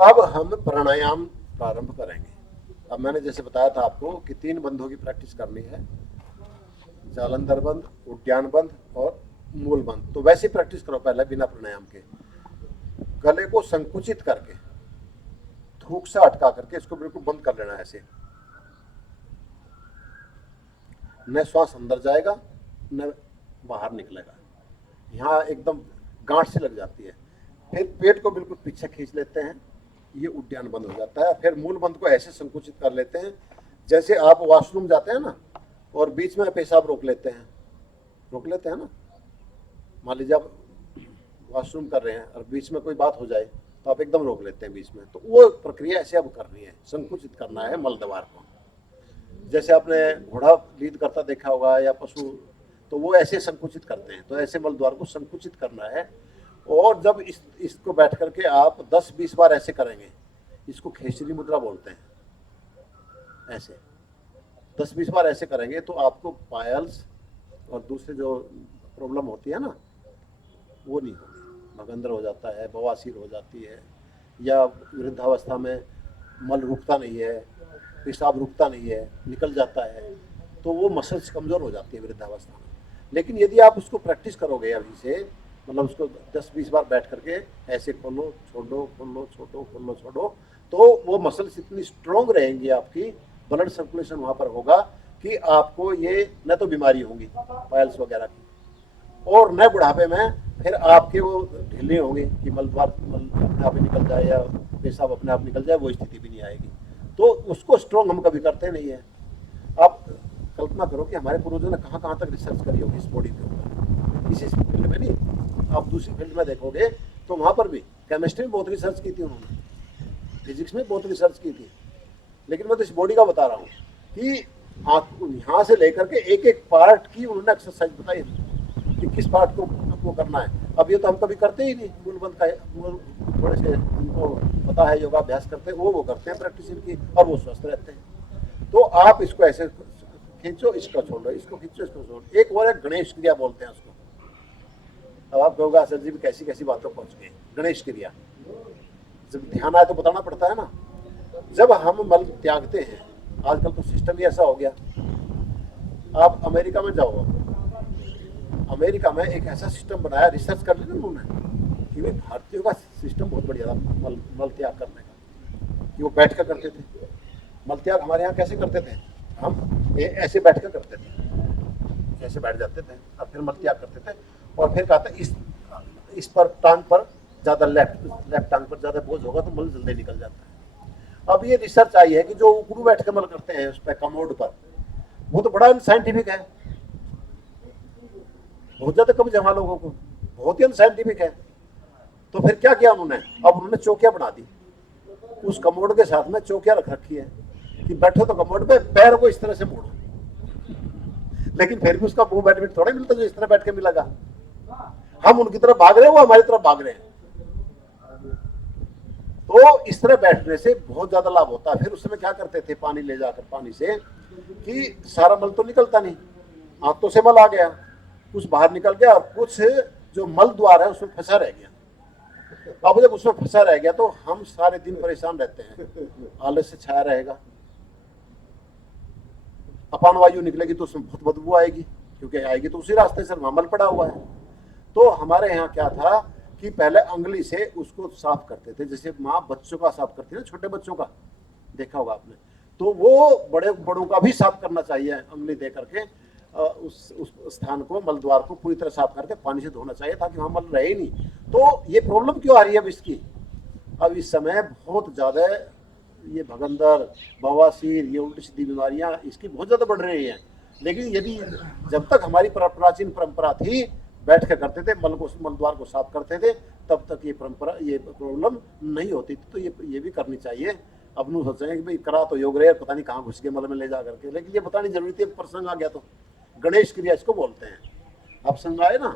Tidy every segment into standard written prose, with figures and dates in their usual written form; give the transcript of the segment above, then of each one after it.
अब हम प्राणायाम प्रारंभ करेंगे। अब मैंने जैसे बताया था आपको कि 3 बंधों की प्रैक्टिस करनी है, जालंधर बंध, उद्यान बंध और मूल बंध। तो वैसे प्रैक्टिस करो पहले बिना प्राणायाम के। गले को संकुचित करके, थूक से अटका करके इसको बिल्कुल बंद कर लेना है ऐसे। न श्वास अंदर जाएगा न बाहर निकलेगा, यहाँ एकदम गांठ से लग जाती है। फिर पेट को बिल्कुल पीछे खींच लेते हैं, ये उद्यान बंद हो जाता है। फिर मूल बंद को ऐसे संकुचित कर लेते हैं जैसे आप वॉशरूम जाते हैं ना और बीच में पेशाब रोक लेते हैं ना। मान लीजिए आप वॉशरूम कर रहे हैं और बीच में कोई बात हो जाए तो आप एकदम रोक लेते हैं बीच में, तो वो प्रक्रिया ऐसे अब करनी है, संकुचित करना है मल द्वार को। जैसे आपने घोड़ा लीद करता देखा होगा या पशु, तो वो ऐसे संकुचित करते हैं, तो ऐसे मल द्वार को संकुचित करना है। और जब इसको बैठ करके आप 10-20 बार ऐसे करेंगे, इसको खेचरी मुद्रा बोलते हैं। ऐसे 10-20 बार ऐसे करेंगे तो आपको पायल्स और दूसरे जो प्रॉब्लम होती है ना वो नहीं होगी। भगंदर हो जाता है, बवासीर हो जाती है, या वृद्धावस्था में मल रुकता नहीं है, पेशाब रुकता नहीं है, निकल जाता है, तो वो मसल्स कमज़ोर हो जाती है वृद्धावस्था में। लेकिन यदि आप उसको प्रैक्टिस करोगे अभी से, मतलब उसको 10-20 बार बैठ करके ऐसे खोलो छोड़ो, खोलो छोड़ो, खोलो छोड़ो, तो वो मसल्स इतनी स्ट्रोंग रहेंगी आपकी, ब्लड सर्कुलेशन वहाँ पर होगा कि आपको ये न तो बीमारी होंगी पायल्स वगैरह की, और नए बुढ़ापे में फिर आपके वो ढीले होंगे कि मल अपने आप ही निकल जाए या पेशाब अपने आप निकल जाए, वो स्थिति भी नहीं आएगी। तो उसको स्ट्रॉन्ग हम कभी करते नहीं है। आप कल्पना करो कि हमारे पूर्वजों ने कहाँ कहाँ तक रिसर्च करी होगी इस बॉडी के ऊपर, इसी फील्ड में नहीं, आप दूसरी फील्ड में देखोगे तो वहाँ पर भी केमिस्ट्री में बहुत रिसर्च की थी उन्होंने, फिजिक्स में बहुत रिसर्च की थी। लेकिन मैं तो इस बॉडी का बता रहा हूँ कि यहाँ से लेकर के एक एक पार्ट की उन्होंने एक्सरसाइज बताई कि किस पार्ट को आपको करना है। अब ये तो हम कभी करते ही नहीं, मूलबंध का थोड़े से उनको पता है, योगाभ्यास करते हैं, वो करते हैं प्रैक्टिस इनकी, और वो स्वस्थ रहते हैं। तो आप इसको ऐसे खींचो, इसको छोड़ो, इसको खींचो, इसको छोड़ो। एक और है गणेश क्रिया बोलते हैं उसको। अब आप कहोगे सर जी भी कैसी कैसी बातों पहुंच गए। गणेश क्रिया जब ध्यान आए तो बताना पड़ता है ना। जब हम मल त्यागते हैं, आजकल तो सिस्टम ही ऐसा हो गया, आप अमेरिका में जाओ, अमेरिका में एक ऐसा सिस्टम बनाया, रिसर्च कर लिया उन्होंने कि भाई भारतीयों का सिस्टम बहुत बढ़िया था मल त्याग करने का, कि वो बैठ कर करते थे। मल त्याग हमारे यहाँ कैसे करते थे, हम ऐसे बैठ कर करते थे, ऐसे बैठ जाते थे और फिर मल त्याग करते थे। और फिर कहा था इस पर टांग पर ज़्यादा लेफ्ट टांग पर ज़्यादा बोझ होगा तो मल जल्दी निकल जाता है। अब ये रिसर्च आई है कि जो उकड़ू बैठ कर मल करते हैं उस पर कमोड पर, वो तो बड़ा साइंटिफिक है, बहुत ज्यादा कम जमा लोगों को, बहुत ही अनसाइंटिफिक है। तो फिर क्या किया उन्होंने, अब उन्होंने चौकिया बना दी, उस कमोड के साथ में चौकिया रख रखी है कि बैठो तो कमोड पे, पैर को इस तरह से मोड़ो। लेकिन फिर भी उसका मुंह बेनिफिट थोड़ा मिलता जो इस तरह बैठ के मिलेगा। हम उनकी तरफ भाग रहे हैं, वो हमारी तरफ भाग रहे हैं। तो इस तरह बैठने से बहुत ज्यादा लाभ होता है। फिर उस समय क्या करते थे, पानी ले जाकर पानी से कि सारा मल तो निकलता नहीं, हाथों से मल आ गया, कुछ बाहर निकल गया और कुछ जो मल द्वार है उसमें फंसा रह गया। अब जब उसमें फंसा रह गया तो हम सारे दिन परेशान रहते हैं, आलस से छाया रहेगा, अपान वायु निकलेगी तो उसमें बहुत बदबू आएगी, क्योंकि आएगी तो उसी रास्ते से मल पड़ा हुआ है। तो हमारे यहाँ क्या था कि पहले अंगुली से उसको साफ करते थे, जैसे माँ बच्चों का साफ करती है ना, छोटे बच्चों का देखा होगा आपने, तो वो बड़ों का भी साफ करना चाहिए अंगुली दे करके। उस स्थान को, मल द्वार को पूरी तरह साफ करके पानी से धोना चाहिए ताकि वहां मल रहे ही नहीं। तो ये प्रॉब्लम क्यों आ रही है अब इसकी, अब इस समय बहुत ज्यादा ये भगंदर, बवासीर, ये उल्टी सीधी बीमारियां इसकी बहुत ज्यादा बढ़ रही हैं। लेकिन यदि जब तक हमारी प्राचीन परंपरा थी, बैठ कर करते थे, मल द्वार को साफ करते थे, तब तक ये परंपरा, ये प्रॉब्लम नहीं होती थी। तो ये भी करनी चाहिए। अब नहीं सोचेंगे कि भाई करा तो योग रहे, पता नहीं कहाँ घुस के मल में ले जा करके, लेकिन ये बतानी जरूरी थी, प्रसंग आ गया तो। गणेश क्रिया इसको बोलते हैं, अब समझ आए ना।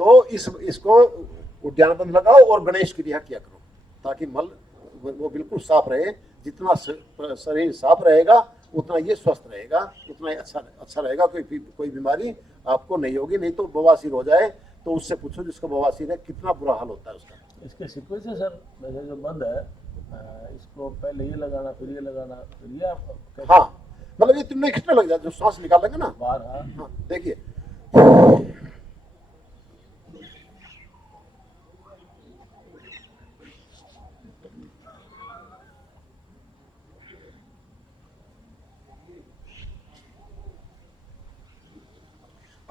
तो इसको उद्यान बंद लगाओ और गणेश क्रिया किया करो ताकि मल वो बिल्कुल साफ रहे। जितना शरीर साफ रहेगा उतना ये स्वस्थ रहेगा, उतना ही अच्छा रहेगा, कोई बीमारी आपको नहीं होगी। नहीं तो बवासीर हो जाए तो उससे पूछो जिसको बवासीर है, कितना बुरा हाल होता है उसका। इसके सीक्वेंस है सर, वैसे जो बंद है इसको पहले ये लगाना, फिर ये लगाना, फिर ये आप कैसे? हाँ, मतलब ये तीनों इकट्ठे लग जाते, जो सांस निकालेंगे ना। बाहर, हाँ। हाँ, देखिए।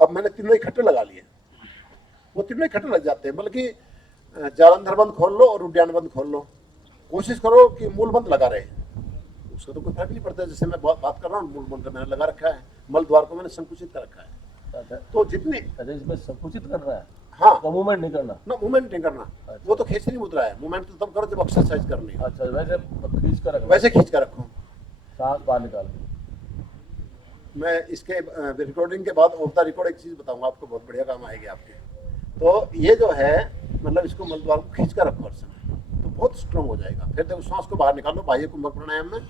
अब मैंने तीनों इकट्ठे लगा लिए, वो तीनों इकट्ठे लग जाते हैं। बल्कि जालंधर बंद खोल लो और उद्यान बंद खोल लो, कोशिश करो कि मूल बंद लगा रहे, उसका तो कोई फर्क नहीं पड़ता। जैसे मैं बात कर रहा हूँ, मूल बंद मैंने लगा रखा है, मल द्वार को मैंने संकुचित कर रखा है। अच्छा, तो जितनी, अच्छा, इसमें संकुचित कर रहा है, हाँ, तो मूवमेंट नहीं करना। ना मूवमेंट नहीं करना, अच्छा। वो तो खींचनी मुद्रा है। मूवमेंट तो तब करो जब एक्सरसाइज करनी है, अच्छा, वैसे खींच कर रखना, वैसे खींच कर रखो। सांस बाहर निकाल के। मैं इसके रिकॉर्डिंग के बाद ऑफ द रिकॉर्ड एक चीज़ बताऊंगा आपको, बहुत बढ़िया काम आएगी आपके। तो ये जो है, मतलब इसको मल द्वार को खींच कर रखो हर समय, तो बहुत स्ट्रांग हो जाएगा। फिर देखो सांस को बाहर निकालो बाह्य कुंभक प्राणायाम में।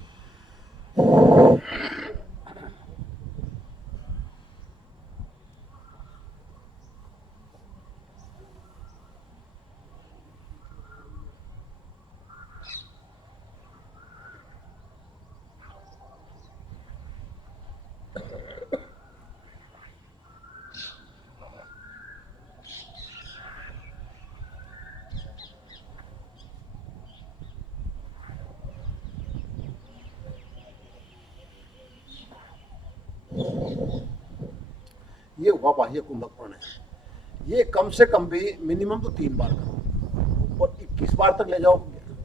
ये हुआ बाह्य कुंभक प्राणायाम। ये कम से कम भी मिनिमम तो 3 बार करो, और 21 बार तक ले जाओ।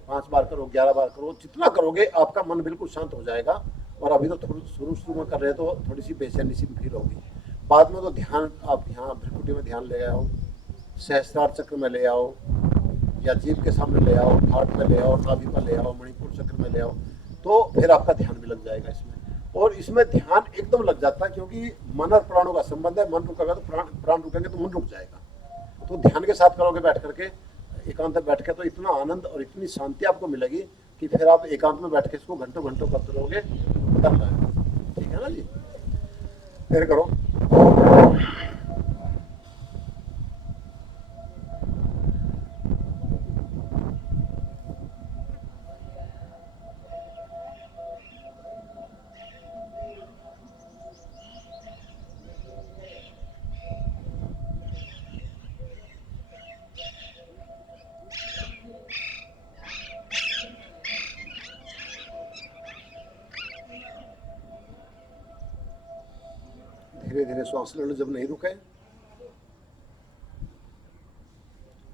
5 बार करो, 11 बार करो, जितना करोगे आपका मन बिल्कुल शांत हो जाएगा। और अभी तो शुरू शुरू में कर रहे हो तो थोड़ी सी बेचैनी सी फील होगी। बाद में तो ध्यान आप यहाँ भ्रिकुटी में ध्यान ले आओ, सहस्त्रार चक्र में ले आओ, या जीभ के सामने ले आओ, हार्ट में ले आओ, नाभि पर ले आओ, मणिपुर चक्र में ले आओ, तो फिर आपका ध्यान भी लग जाएगा इसमें। और इसमें ध्यान एकदम लग जाता है, क्योंकि मन और प्राणों का संबंध है। मन रुकेगा तो प्राण रुकेंगे तो मन रुक जाएगा। तो ध्यान के साथ करोगे बैठ करके, एकांत में बैठ के, तो इतना आनंद और इतनी शांति आपको मिलेगी कि फिर आप एकांत में बैठ के इसको घंटों घंटों करते रहोगे, कर जाएगा। ठीक है ना जी, फिर करो। धीरे धीरे श्वास ले लो, जब नहीं रुके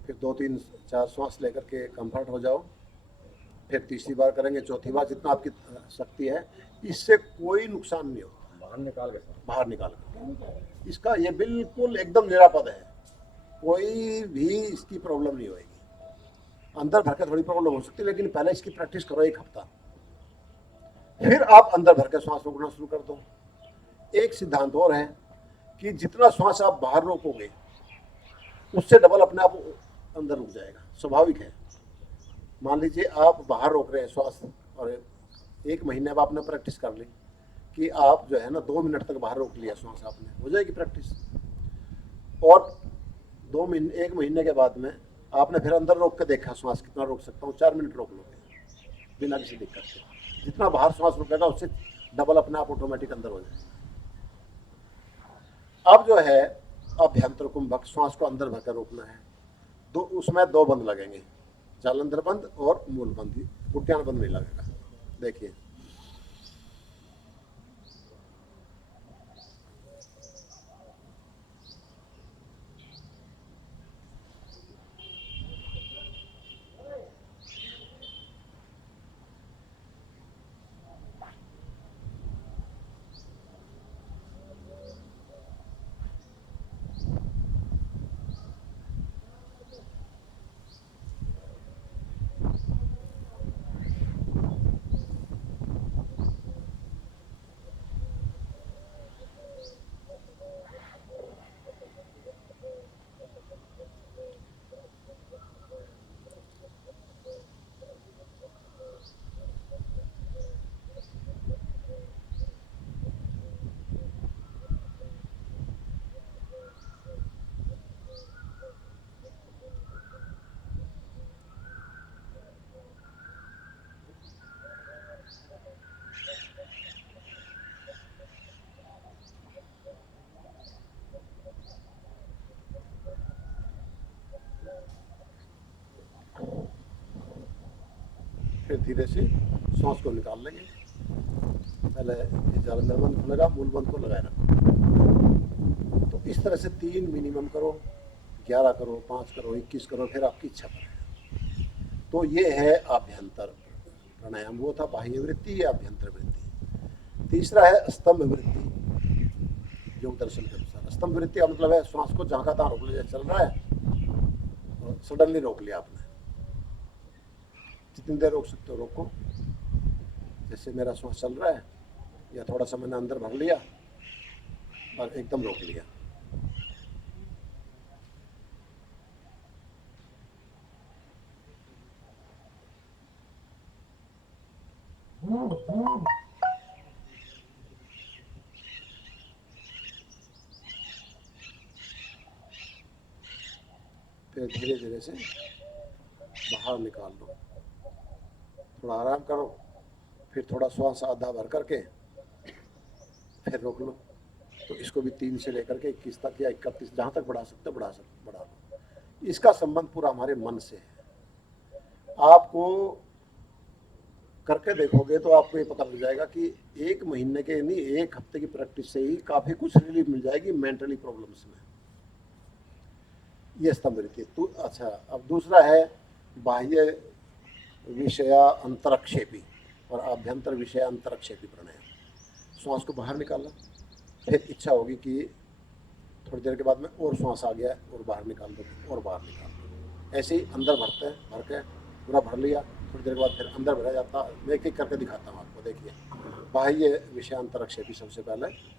फिर 2 3 4 श्वास लेकर के कंफर्ट हो जाओ। फिर तीसरी बार करेंगे, चौथी बार, जितना आपकी शक्ति है। इससे कोई नुकसान नहीं होता, बाहर निकाल के। बाहर निकाल करके। इसका ये बिल्कुल एकदम निरापद है, कोई भी इसकी प्रॉब्लम नहीं होगी। अंदर भर के थोड़ी प्रॉब्लम हो सकती है, लेकिन पहले इसकी प्रैक्टिस करो 1 हफ्ता, फिर आप अंदर भर के श्वास रोकना शुरू कर दो। एक सिद्धांत और है कि जितना श्वास आप बाहर रोकोगे, उससे डबल अपने आप अंदर रुक जाएगा, स्वाभाविक है। मान लीजिए आप बाहर रोक रहे हैं श्वास, और 1 महीने अब आपने प्रैक्टिस कर ली कि आप जो है ना 2 मिनट तक बाहर रोक लिया श्वास आपने, हो जाएगी प्रैक्टिस। और 1 महीने के बाद में आपने फिर अंदर रोक के देखा श्वास कितना रोक सकता हूँ, 4 मिनट रोक लोगे बिना किसी दिक्कत के। जितना बाहर श्वास रुकेगा उससे डबल अपने आप ऑटोमेटिक अंदर हो जाएगा। अब जो है अभ्यंतर कुंभक, श्वास को अंदर भरकर रोकना है। उसमें 2 बंद लगेंगे, जालंधर बंद और मूल बंद, उद्यान बंद नहीं लगेगा। देखिए, फिर धीरे से सांस को निकाल लेंगे। पहले ये जालंधर बंद खुलेगा, मूल बंद को लगाए रखो। तो इस तरह से 3 मिनिमम करो, 11 करो, 5 करो, 21 करो, फिर आपकी इच्छा पर है। तो ये है आभ्यंतर प्राणायाम। वो था बाह्य वृत्ति या आभ्यंतर वृत्ति। तीसरा है स्तंभ वृत्ति। योग दर्शन के अनुसार स्तंभ वृत्ति का मतलब है श्वास को जहाँ का तहाँ रोक लिया, चल रहा है और सडनली रोक लिया आपने। जितनी देर रोक सकते हो रोको। जैसे मेरा श्वास चल रहा है, या थोड़ा सा मैंने अंदर भर लिया और एकदम रोक लिया। फिर धीरे धीरे से बाहर निकाल लो, थोड़ा आराम करो, फिर थोड़ा श्वास आधा भर करके फिर रोक लो। तो इसको भी 3 से लेकर के 21 तक या 31 जहाँ तक बढ़ा सकते बढ़ा लो। इसका संबंध पूरा हमारे मन से है। आपको करके देखोगे तो आपको ये पता लग जाएगा कि 1 महीने के नहीं 1 हफ्ते की प्रैक्टिस से ही काफ़ी कुछ रिलीफ मिल जाएगी मेंटली प्रॉब्लम्स में। ये स्तंभ वृत्ति। तो अच्छा, अब दूसरा है बाह्य विषया अंतरक्षेपी और आभ्यंतर विषय अंतरक्षेपी प्राणायाम। श्वास को बाहर निकाला, फिर इच्छा होगी कि थोड़ी देर के बाद में और श्वास आ गया और बाहर निकाल दो और बाहर निकाल दो। ऐसे ही अंदर भरते हैं, भर के पूरा भर लिया, थोड़ी देर के बाद फिर अंदर भरा जाता है। मैं एक-एक करके दिखाता हूँ आपको। देखिए, बाह्य विषय अंतरक्षेपी सबसे पहले।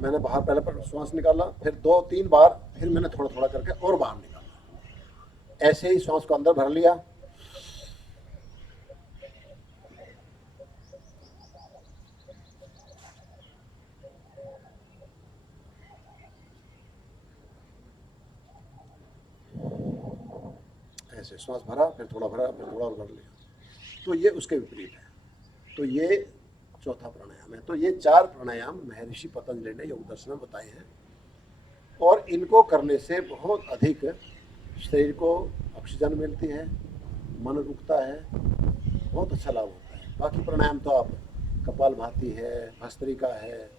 मैंने बाहर पहले पर श्वास निकाला, फिर 2-3 बार, फिर मैंने थोड़ा थोड़ा करके और बाहर निकाला। ऐसे ही श्वास को अंदर भर लिया, ऐसे श्वास भरा, फिर थोड़ा भरा, फिर थोड़ा और भर लिया। तो ये उसके विपरीत है। तो ये चौथा प्राणायाम है। तो ये 4 प्राणायाम महर्षि पतंजलि ने योग दर्शन में बताए हैं, और इनको करने से बहुत अधिक शरीर को ऑक्सीजन मिलती है, मन रुकता है, बहुत अच्छा लाभ होता है। बाकी प्राणायाम तो आप कपालभाति है, भस्त्रिका है,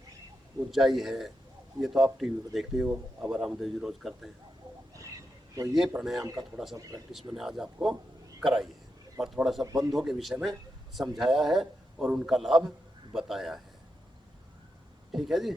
उज्जाई है, ये तो आप टीवी पर देखते हो, अब रामदेव जी रोज करते हैं। तो ये प्राणायाम का थोड़ा सा प्रैक्टिस मैंने आज आपको कराई है और थोड़ा सा बंधों के विषय में समझाया है और उनका लाभ बताया है। ठीक है जी।